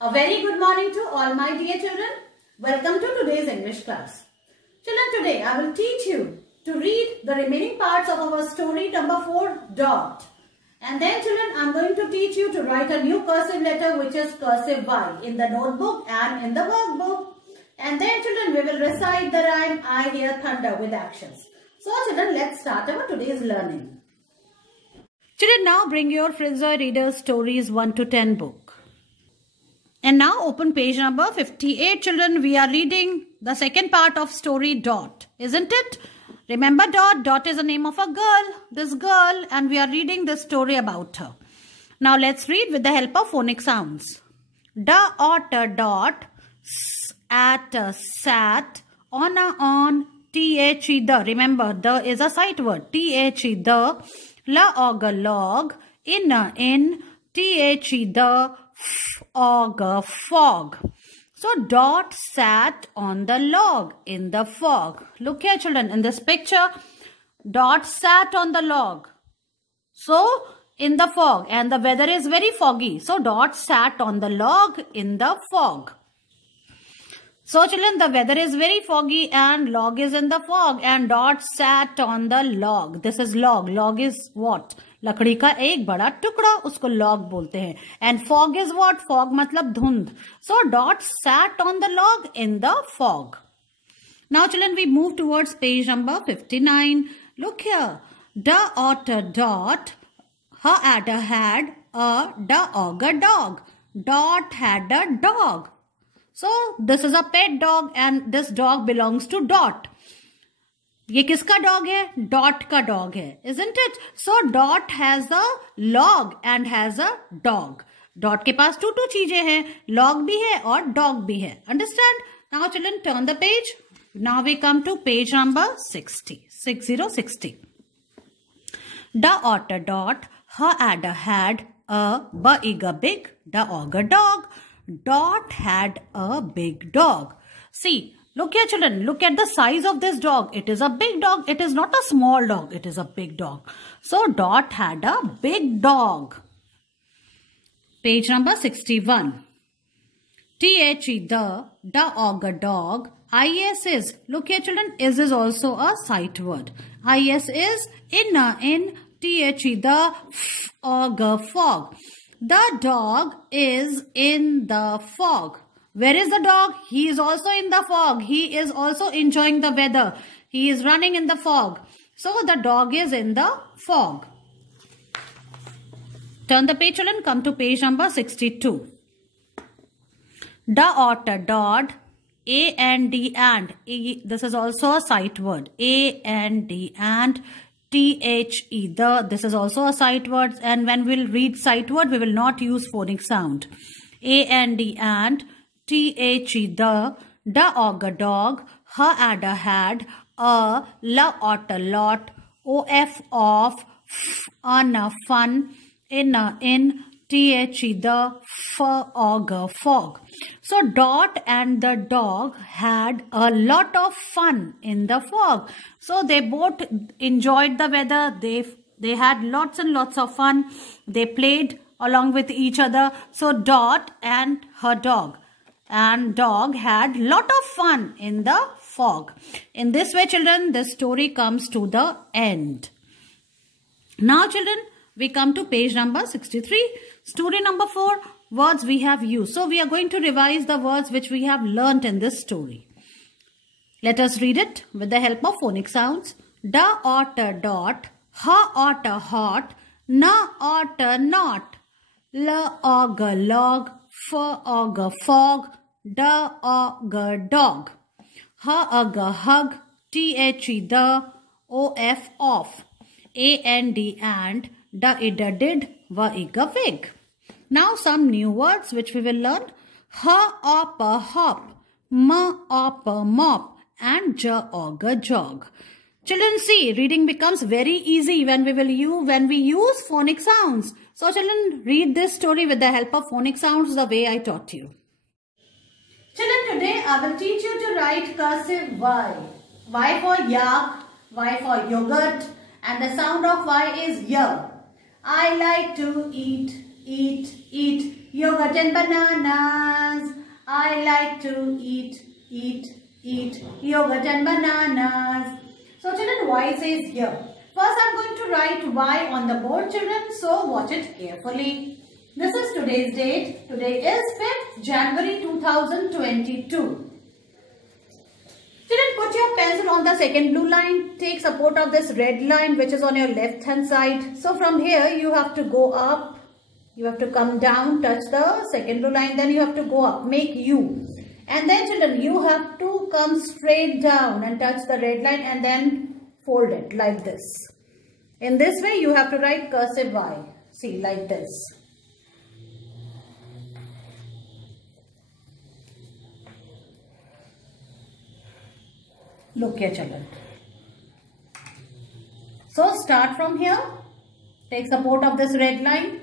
A very good morning to all my dear children. Welcome to today's English class. Children, today I will teach you to read the remaining parts of our story number 4, Dot. And then children, I am going to teach you to write a new cursive letter which is cursive Y in the notebook and in the workbook. And then children, we will recite the rhyme I hear thunder with actions. So children, let's start our today's learning. Children, now bring your Fritzroy Reader Stories 1 to 10 book. And now open page number 58. Children, we are reading the second part of story Dot, isn't it? Remember Dot? Dot is the name of a girl, this girl, and we are reading this story about her. Now let's read with the help of phonic sounds. Da otter dot, s at sat, on a on, the. Remember, the is a sight word. The, la auger log, in a in, the, auger fog. So Dot sat on the log in the fog. Look here children, in this picture, Dot sat on the log. So in the fog, and the weather is very foggy. So Dot sat on the log in the fog. So children, the weather is very foggy and log is in the fog and Dot sat on the log. This is log. Log is what? लकड़ी का एक बड़ा टुकड़ा, उसको log बोलते हैं. And fog is what? Fog मतलब धुंध. So Dot sat on the log in the fog. Now children, we move towards page number 59. Look here. Da otter Dot, her adder had a da auger dog. Dot had a dog. So this is a pet dog and this dog belongs to Dot. ये किसका dog है? Dot का dog है, isn't it? So Dot has a log and has a dog. Dot के पास to चीजें हैं, log भी है और dog भी है. Understand? Now children, turn the page. Now we come to page number 60. 60. Da otter Dot, her adder had a big da auger dog. Dot had a big dog. See, look here children, look at the size of this dog. It is a big dog. It is not a small dog. It is a big dog. So Dot had a big dog. Page number 61. The da auger dog. Is is. Look here children, is also a sight word. Is is in, the auger fog. The dog is in the fog. Where is the dog? He is also in the fog. He is also enjoying the weather. He is running in the fog. So the dog is in the fog. Turn the page children. Come to page number 62. Da otter Dot, A and D and. This is also a sight word. A and D and. The. This is also a sight word. And when we'll read sight word, we will not use phonic sound. A and D and. The da auger dog, her adder had a la otter lot, of on a fun, in the auger fog. So Dot and the dog had a lot of fun in the fog. So they both enjoyed the weather. They had lots and lots of fun. They played along with each other. So Dot and her dog and dog had lot of fun in the fog. In this way children, this story comes to the end. Now children, we come to page number 63. Story number 4, words we have used. So we are going to revise the words which we have learnt in this story. Let us read it with the help of phonic sounds. Da otter Dot, ha otter hot, na otter not, la auger log, for auger fog, da auger dog, ha auger hug, the, of off, a and d and, da idder did, wa igger wig. Now some new words which we will learn. Ha opper hop, ma opper mop, and ja auger jog. Children, see, reading becomes very easy when we use phonic sounds. So children, read this story with the help of phonic sounds the way I taught you. Children, today I will teach you to write cursive Y. Y for yak, Y for yogurt, and the sound of Y is Y. I like to eat eat, eat yogurt and bananas. I like to eat, eat, eat yogurt and bananas. So children, Y says here. First I'm going to write Y on the board, children. So watch it carefully. This is today's date. Today is 5th January 2022. Children, put your pencil on the second blue line. Take support of this red line which is on your left hand side. So from here you have to go up. You have to come down, touch the second blue line. Then you have to go up, make U. And then children, you have to come straight down and touch the red line and then fold it like this. In this way you have to write cursive Y. See, like this. Look here children. So start from here. Take support of this red line.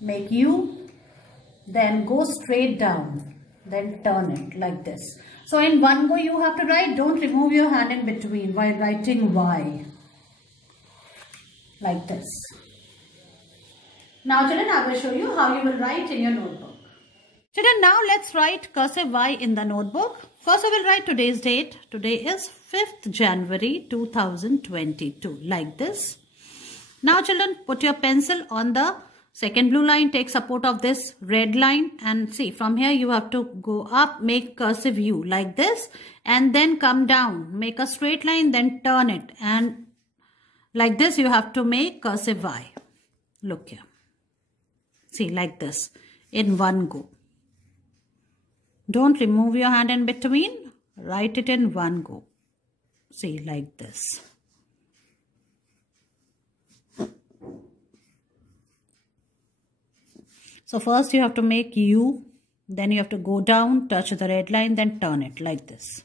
Make U. Then go straight down. Then turn it like this. So in one go you have to write. Don't remove your hand in between while writing Y. Like this. Now children, I will show you how you will write in your notebook. Children, now let's write cursive Y in the notebook. First I will write today's date. Today is 5th January 2022. Like this. Now children, put your pencil on the second blue line. Take support of this red line. And see, from here you have to go up. Make cursive U like this. And then come down. Make a straight line. Then turn it. And like this you have to make cursive Y. Look here. See, like this. In one go. Don't remove your hand in between. Write it in one go. See, like this. So first you have to make U. Then you have to go down, touch the red line, then turn it like this.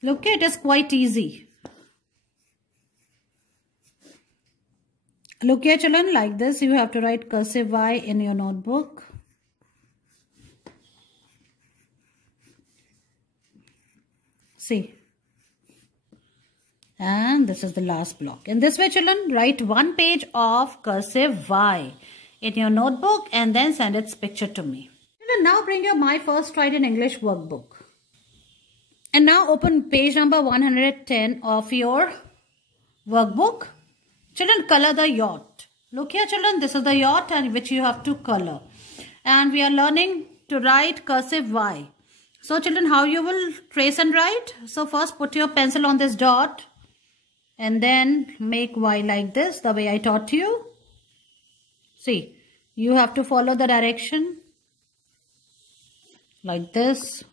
Look, it is quite easy. Look here children, like this you have to write cursive Y in your notebook. See. And this is the last block. In this way children, write one page of cursive Y in your notebook and then send its picture to me. Children, now bring your My First Stride in English workbook. And now open page number 110 of your workbook. Children, color the yacht. Look here children, this is the yacht and which you have to color. And we are learning to write cursive Y. So children, how you will trace and write? So first put your pencil on this dot. And then make Y like this, the way I taught you. See, you have to follow the direction. Like this.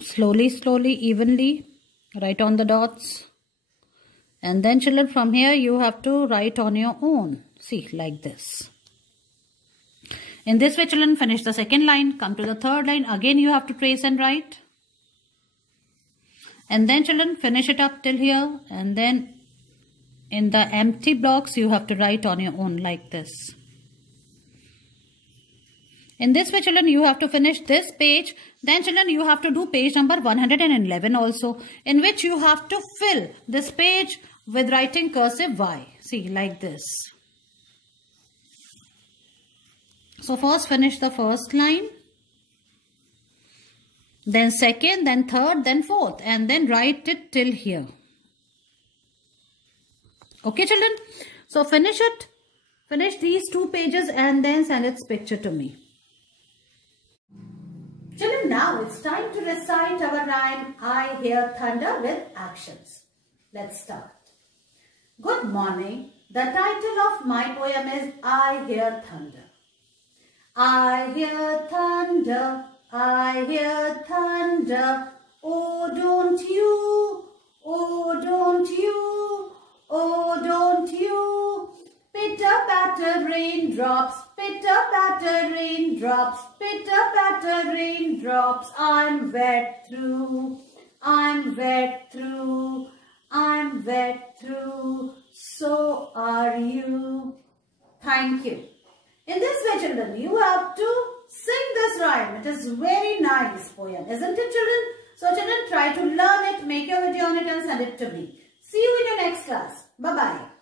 Slowly, slowly, evenly, write on the dots. And then children, from here you have to write on your own. See, like this. In this way children, finish the second line, come to the third line. Again you have to trace and write. And then children, finish it up till here. And then in the empty blocks you have to write on your own like this. In this way children, you have to finish this page. Then children, you have to do page number 111 also, in which you have to fill this page with writing cursive Y. See, like this. So first finish the first line. Then second, then third, then fourth. And then write it till here. Okay children. So finish it. Finish these two pages and then send its picture to me. Children, now it's time to recite our rhyme, I Hear Thunder, with actions. Let's start. Good morning. The title of my poem is I Hear Thunder. I hear thunder, I hear thunder. Oh, don't you, oh, don't you, oh, don't you. Pitter-patter raindrops, pitter-patter raindrops, pitter-patter raindrops. I'm wet through, I'm wet through, I'm wet through. So are you. Thank you. In this way, children, you have to sing this rhyme. It is very nice poem, isn't it, children? So children, try to learn it, make your video on it and send it to me. See you in your next class. Bye-bye.